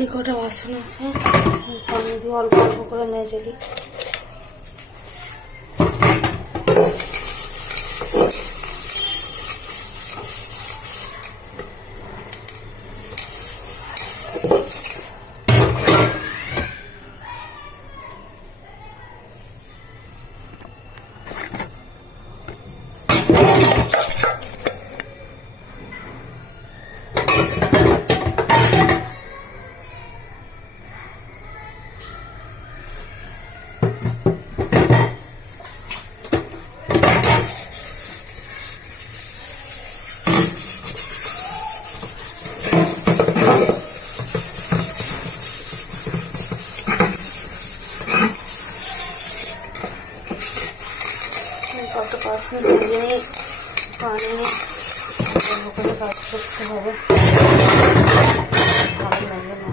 এই কটা বাসন আছে, পানি দিয়ে অল্প অল্প করে মেজে দিই। পানি করে কাজ করতে হবে, ভালো লাগে না।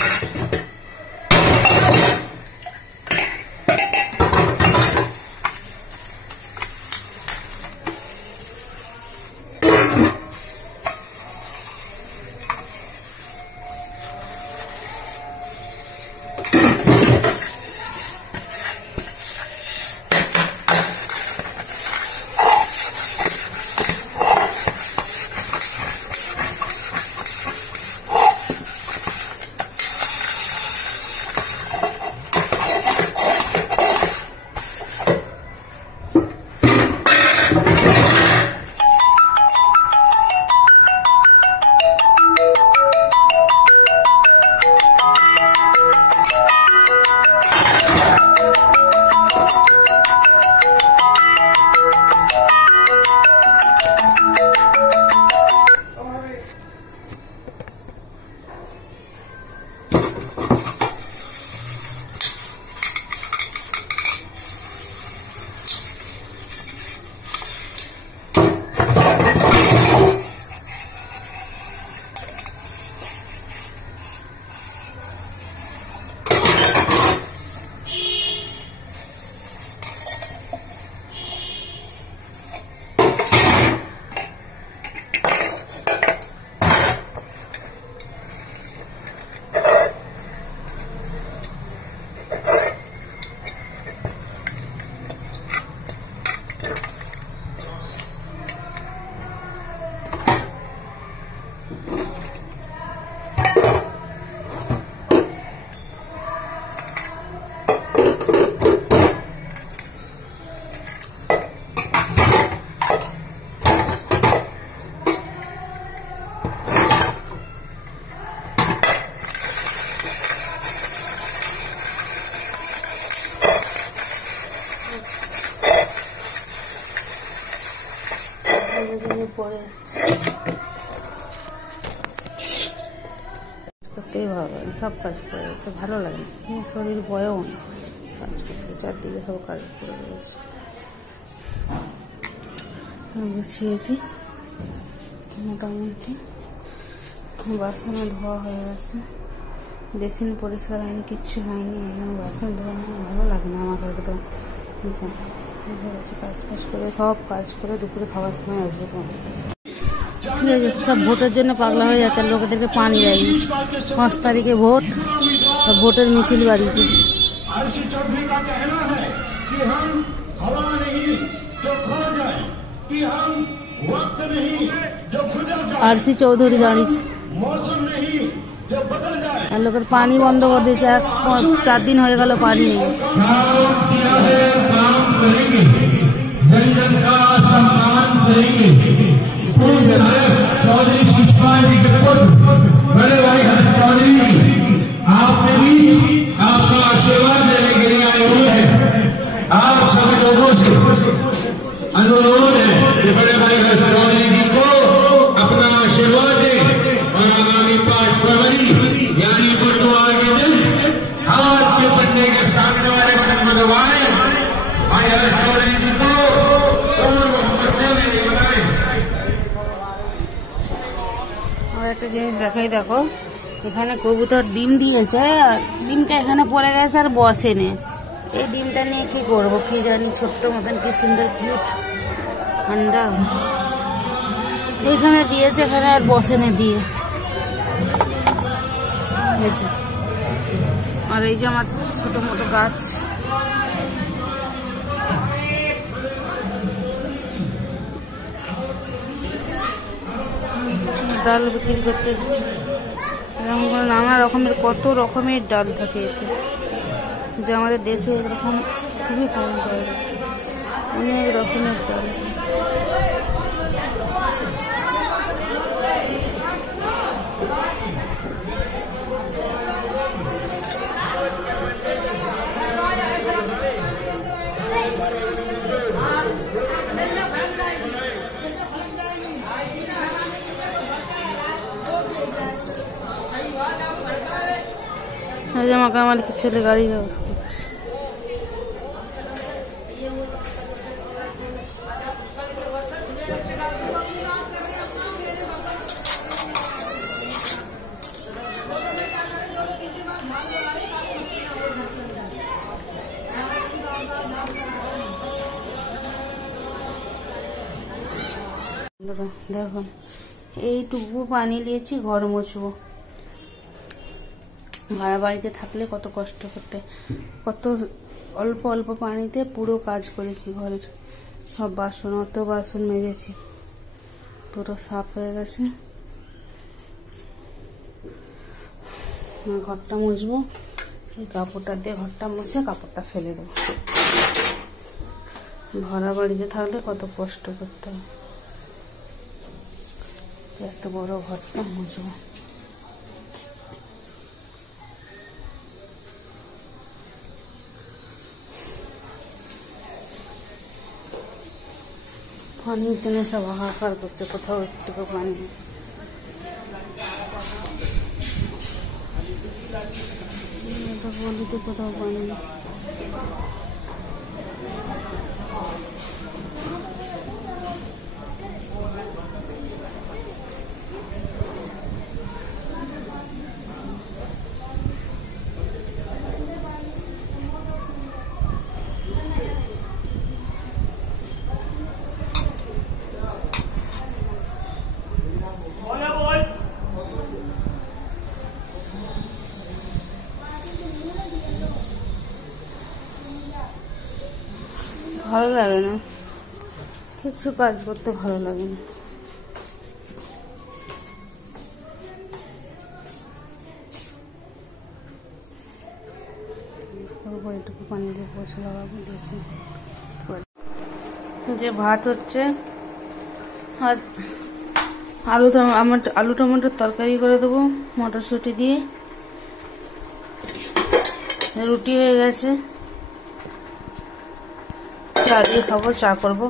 পরে আসছে করতেই ভালো, সব কাজ করে যাচ্ছে, ভালো লাগে, শরীর বয়ও না কাজ করতে, চারদিকে সব কাজ করে রয়েছে। গুছিয়েছি মোটামুটি, বাসনও ধোয়া হয়ে গেছে, বেসিন পরিষ্কার হয়নি, কিচ্ছু হয়নি, এখানে বাসন ধোয়া হয়নি, ভালো লাগে না আমাকে একদম। কাজ করে সব কাজ করে দুপুরে খাওয়ার সময় আসবে তোমাদের কাছে। সব ভোটের জন্য পাগলা হয়ে যাচ্ছে, লোকেদেরকে পানি দেয়নি। 5 তারিখে ভোট, ভোটের মিছিল বাড়িয়েছে। আরসি চৌধুরী দাঁড়িয়েছে, আর লোকের পানি বন্ধ করে দিয়েছে, 4 দিন হয়ে গেল পানি নেই। चौधरी सुषमा जी के पुत्र बड़े भाई हर्ष चौधरी जी, आपने भी आपका आशीर्वाद देने के लिए आए हुए हैं। आप सभी लोगों से अनुरोध है कि बड़े भाई हर्ष चौधरी जी को अपना आशीर्वाद दें और आगामी 5 फरवरी यानी बुधवार के दिन हाथ के पन्ने के सामने वाले बटन को दबाएं, भाई हर्ष चौधरी जी को একটা জিনিস দেখাই, দেখো এখানে কবুতর ডিম দিয়েছে, ডিমটা এখানে পড়ে গেছে আর বসেনি। এই ডিমটা নিয়ে কি করবো কি জানি, ছোট্ট মতন কি সুন্দর কিউট আন্ডা এখানে দিয়েছে, এখানে আর বসেনি দিয়ে আর এই যে আমার ছোট মোটো গাছ। ডাল বিক্রি করতে এসেছি। এরকম করে নানা রকমের কত রকমের ডাল থাকে এতে, যে আমাদের দেশে এরকম খুবই কম পাওয়া যায়, অনেক রকমের ডাল। আমাকে আমার ছেলে গাড়ি ব্যবস্থা করছে। দেখুন এইটুকু পানি নিয়েছি, ঘর মুছবো। ভাড়া বাড়িতে থাকলে কত কষ্ট করতে, কত অল্প অল্প পানিতে পুরো কাজ করেছি। ঘরের সব বাসন, অত বাসন মেজেছি, পুরো সাফ হয়ে গেছে। ঘরটা মুছবো, এই কাপড়টা দিয়ে ঘরটা মুছে কাপড়টা ফেলে দেবো। ভাড়া বাড়িতে থাকলে কত কষ্ট করতে হয়। এত বড় ঘরটা মুছবো। পানির জন্য সব হাহাকার করছে, কোথাও একটু পানি নেই। বলি তো কোথাও পানি নেই। ভালো লাগে না, কিছু কাজ করতে ভালো লাগে না। এটুকু পানি দিয়ে বসে লাগাবো, দেখি। যে ভাত হচ্ছে আর আলু টমেটোর তরকারি করে দেবো মটরশুঁটি দিয়ে। রুটি হয়ে গেছে, চা দিয়ে খাবো, চা করবো।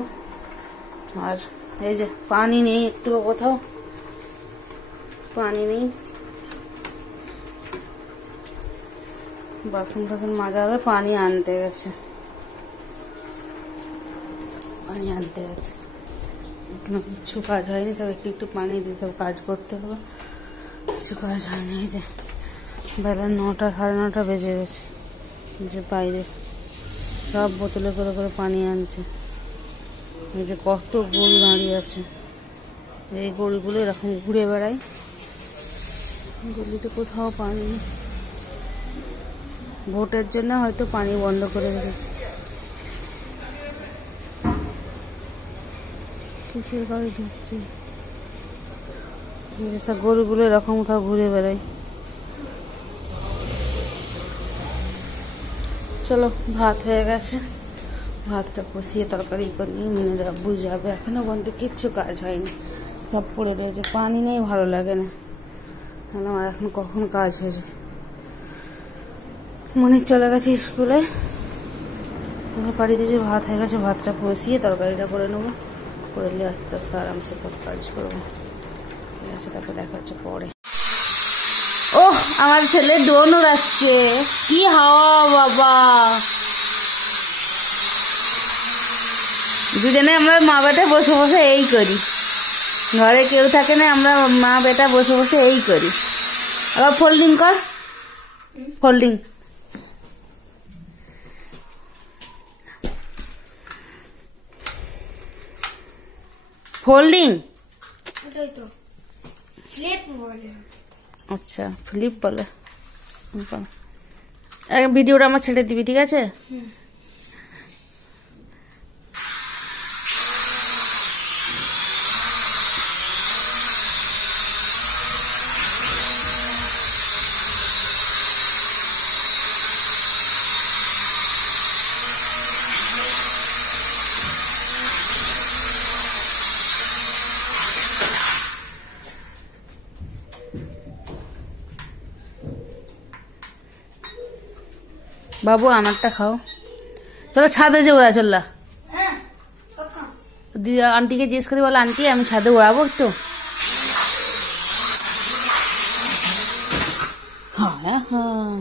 আর এই যে পানি নেই, একটু কোথাও পানি নেই। বাসন টাসন মাজা হবে, পানি আনতে গেছে, এখনো কিছু কাজ হয়নি। তবে একটু পানি দিতে হবে, কাজ করতে হবে, কিছু কাজ হয়নি। এই যে বেলা 9টা, 9:30 বেজে গেছে। যে বাইরে সব বোতলে করে করে পানি আনছে। এই যে কত গরু দাঁড়িয়ে আছে, এই গরুগুলো এরকম ঘুরে বেড়ায়। গলিতে কোথাও পানি নেই, ভোটের জন্য হয়তো পানি বন্ধ করে রেখেছে। কিসের গাড়ি ঢুকছে? গরুগুলো এরকম কোথাও ঘুরে বেড়ায়। চলো, ভাত হয়ে গেছে, ভাতটা কষিয়ে তরকারি করে নিয়ে আব্বু যাবে। এখনো পর্যন্ত কিচ্ছু কাজ হয়নি, সব পড়ে রয়েছে। পানি নেই, ভালো লাগে না। আমার এখন কখন কাজ হয়ে যায়। মনির চলে গেছে স্কুলে, বাড়িতে যে ভাত হয়ে গেছে, ভাতটা কষিয়ে তরকারিটা করে নেবো, করে নিয়ে আস্তে আস্তে আরামসে সব কাজ করবো। ঠিক আছে, তারপর দেখা হচ্ছে পরে। ও আমার ছেলে ড্রোন উড়াচ্ছে, কি হাওয়া বাবা। দুজনে আমরা মা বেটা বসে বসে এই করি, ঘরে কেউ থাকে না, আমরা মা বেটা বসে বসে এই করি। আবার ফোল্ডিং কর, ফোল্ডিং। ফোল্ডিং আচ্ছা, ফ্লিপ বলে। ভিডিওটা আমার ছেড়ে দিবি, ঠিক আছে? বাবু আমারটা খাও। চলো ছাদে যে ওরা চললা। আন্টিকে জিজ্ঞেস করে বলো, আন্টি আমি ছাদে উড়াবো একটু। হ্যাঁ হ্যাঁ